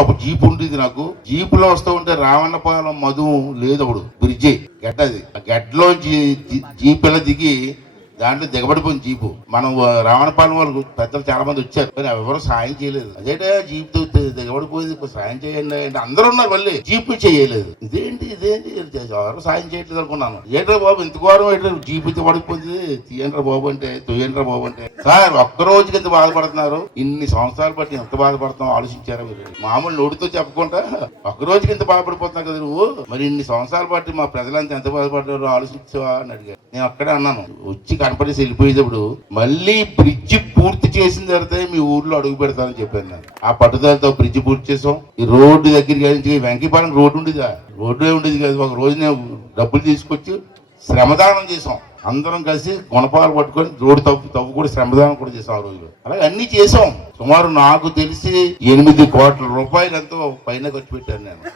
జీపులో అప్పుడు జీప్ ఉండేది నాకు. జీపులో వస్తూ ఉంటే రావణపాలెం మధు లేదు అప్పుడు. బ్రిడ్జి. గడ్డ అది ఆ గడ్డలోంచి జీ- జీప్ ఎలా దిగి దాంట్లో దిగబడిపోయింది జీపు. మనం రావణపాలెం వాళ్ళు పెద్దలు చాలా మంది వచ్చారు కానీ ఎవరు సాయం చేయలేదు. అదేంటే జీప్ దిగబడిపోయింది సాయం చేయండి అంటే అందరూ ఉన్నారు మళ్ళీ. జీప్ చేయలేదు. ఇదేంటి ఇదేంటి? ఎవరు సాయం చేయట్లేదు అనుకున్నాను. ఏంట్రా బాబు ఇంత ఘోరం ఏంటో జీప్ దిగబడిపోయింది తీయండ్రా బాబు అంటే తొయ్యండ్రా బాబు అంటే. సార్ ఒక్క రోజుకి ఎంత బాధపడుతున్నారు. ఇన్ని సంవత్సరాలు బట్టి ఎంత బాధపడతాం ఆలోచించారా మీరు? మామూలు నోటితో చెప్పకుండా ఒక్క రోజుకి ఎంత బాధపడిపోతున్నావు కదా నువ్వు? మరి ఇన్ని సంవత్సరాలు బట్టి మా ప్రజలంతా ఎంత బాధపడ్డారో ఆలోచించావా అని అడిగారు. నేను అక్కడే అన్నాను. వచ్చి కనపడేసి వెళ్ళిపోయేటప్పుడు మళ్ళీ బ్రిడ్జ్ పూర్తి చేసిన తర్వాత మీ ఊర్లో అడుగు పెడతానని చెప్పాను నేను. ఆ పట్టుదలతో బ్రిడ్జ్ పూర్తి చేసాం. ఈ రోడ్డు దగ్గరికి నుంచి వెంకీపాలెం రోడ్డు ఉండేదా. రోడ్డు ఉండేది కాదు. ఒక రోజు నేను డబ్బులు తీసుకొచ్చి శ్రమదానం చేసాం. అందరం కలిసి గుణపాలు పట్టుకొని రోడ్డు తవ్వు తవ్వు కూడా శ్రమదానం కూడా చేసాం ఆ రోజు. అలాగే అన్ని చేసాం. సుమారు నాకు తెలిసి ఎనిమిది కోట్ల రూపాయలు ఎంతో పైన ఖర్చు పెట్టాను నేను.